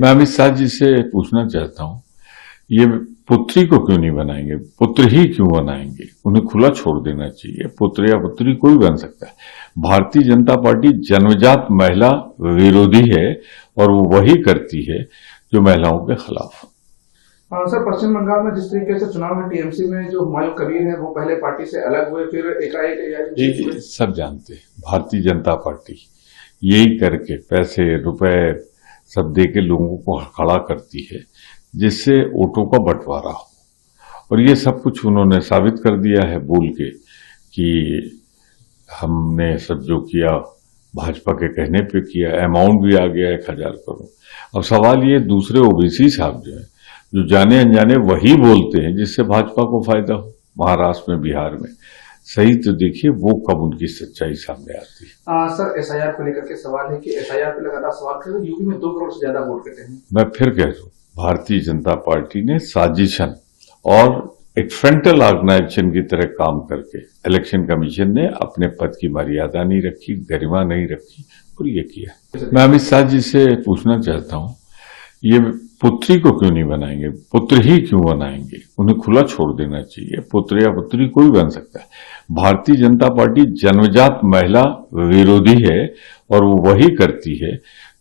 मैं अमित शाह जी से पूछना चाहता हूँ, ये पुत्री को क्यों नहीं बनाएंगे? पुत्र ही क्यों बनाएंगे? उन्हें खुला छोड़ देना चाहिए। पुत्र या पुत्री कोई बन सकता है। भारतीय जनता पार्टी जन्मजात महिला विरोधी है और वो वही करती है जो महिलाओं के खिलाफ। हाँ सर, पश्चिम बंगाल में जिस तरीके से चुनाव में टीएमसी में जो हुमायूं कबीर है वो पहले पार्टी से अलग हुए, फिर एकाएक एआईएमआईएम में। सब जानते हैं, भारतीय जनता पार्टी यही करके पैसे रुपए सब दे के लोगों को खड़ा करती है जिससे वोटों का बंटवारा हो। और ये सब कुछ उन्होंने साबित कर दिया है बोल के कि हमने सब जो किया भाजपा के कहने पे किया। अमाउंट भी आ गया 1,000 करोड़। अब सवाल ये दूसरे ओबीसी साहब जो है, जो जाने अनजाने वही बोलते हैं जिससे भाजपा को फायदा हो। महाराष्ट्र में, बिहार में सही तो देखिए वो कब उनकी सच्चाई सामने आती है। सर, एसआईआर को लेकर के सवाल है कि एसआईआर पे लगातार सवाल कर रहे हैं। यूपी में 2 करोड़ से ज्यादा वोट कटे हैं। मैं फिर कह दूं, भारतीय जनता पार्टी ने साजिशन और एक फ्रंटल ऑर्गेनाइजेशन की तरह काम करके इलेक्शन कमीशन ने अपने पद की मर्यादा नहीं रखी, गरिमा नहीं रखी और ये किया। मैं अमित शाह जी से पूछना चाहता हूँ, ये पुत्री को क्यों नहीं बनाएंगे? पुत्र ही क्यों बनाएंगे? उन्हें खुला छोड़ देना चाहिए। पुत्र या पुत्री कोई बन सकता है। भारतीय जनता पार्टी जन्मजात महिला विरोधी है और वो वही करती है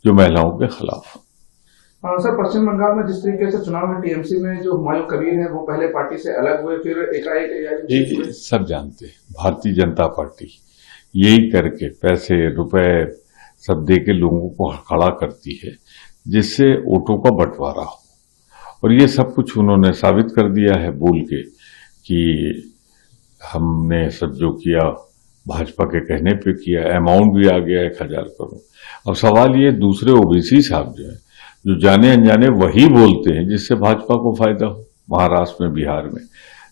जो महिलाओं के खिलाफ। सर, पश्चिम बंगाल में जिस तरीके से चुनाव में टीएमसी में जो हुमायूं कबीर है वो पहले पार्टी से अलग हुए, फिर एकाएक एआईएमआईएम में। सब जानते हैं, भारतीय जनता पार्टी यही करके पैसे रुपए सब दे के लोगों को खड़ा करती है जिससे वोटों का बंटवारा हो। और ये सब कुछ उन्होंने साबित कर दिया है बोल के कि हमने सब जो किया भाजपा के कहने पे किया। अमाउंट भी आ गया 1,000 करोड़। अब सवाल ये दूसरे ओबीसी साहब जो है, जो जाने अनजाने वही बोलते हैं जिससे भाजपा को फायदा हो। महाराष्ट्र में, बिहार में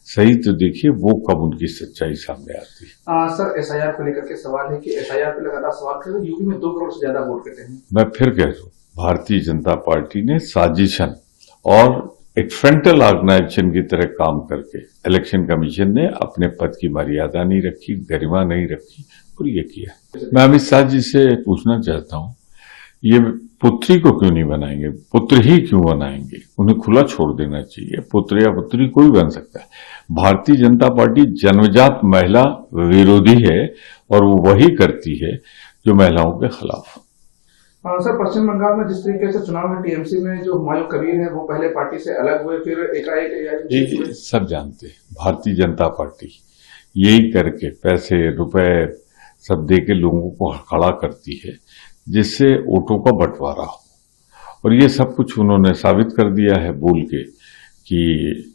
सही तो देखिए वो कब उनकी सच्चाई सामने आती है। सर, एसआईआर को लेकर के सवाल है कि एसआईआर पे लगातार सवाल कर रहे हैं। यूपी में 2 करोड़ से ज्यादा वोट कटे हैं। मैं फिर कह दूं, भारतीय जनता पार्टी ने साजिशन और एक फ्रंटल ऑर्गेनाइजेशन की तरह काम करके इलेक्शन कमीशन ने अपने पद की मर्यादा नहीं रखी, गरिमा नहीं रखी और ये किया। मैं अमित शाह जी से पूछना चाहता हूँ, ये पुत्री को क्यों नहीं बनाएंगे? पुत्र ही क्यों बनाएंगे? उन्हें खुला छोड़ देना चाहिए। पुत्र या पुत्री कोई बन सकता है। भारतीय जनता पार्टी जन्मजात महिला विरोधी है और वो वही करती है जो महिलाओं के खिलाफ। सर, पश्चिम बंगाल में जिस तरीके से चुनाव में टीएमसी में जो हुमायूं कबीर है वो पहले पार्टी से अलग हुए, फिर एकाएक एआईएमआईएम में। सब जानते हैं, भारतीय जनता पार्टी यही करके पैसे रुपए सब दे के लोगों को खड़ा करती है जिससे वोटों का बंटवारा हो। और ये सब कुछ उन्होंने साबित कर दिया है बोल के कि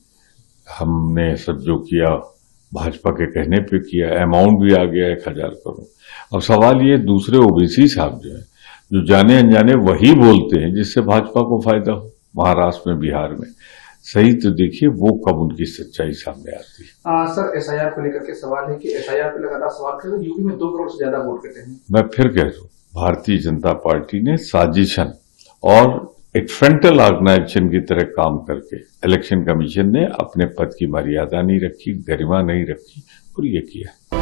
हमने सब जो किया भाजपा के कहने पे किया। अमाउंट भी आ गया 1,000 करोड़। अब सवाल ये दूसरे ओबीसी साहब जो है, जो जाने अनजाने वही बोलते हैं जिससे भाजपा को फायदा हो। महाराष्ट्र में, बिहार में सही तो देखिए वो कब उनकी सच्चाई सामने आती है। सर, एसआईआर को लेकर के सवाल है कि एसआईआर पे लगातार सवाल कर रहे हैं। यूपी में 2 करोड़ से ज्यादा वोट कटे हैं। मैं फिर कह दूं, भारतीय जनता पार्टी ने साजिशन और एक फ्रंटल ऑर्गेनाइजेशन की तरह काम करके इलेक्शन कमीशन ने अपने पद की मर्यादा नहीं रखी, गरिमा नहीं रखी और ये किया।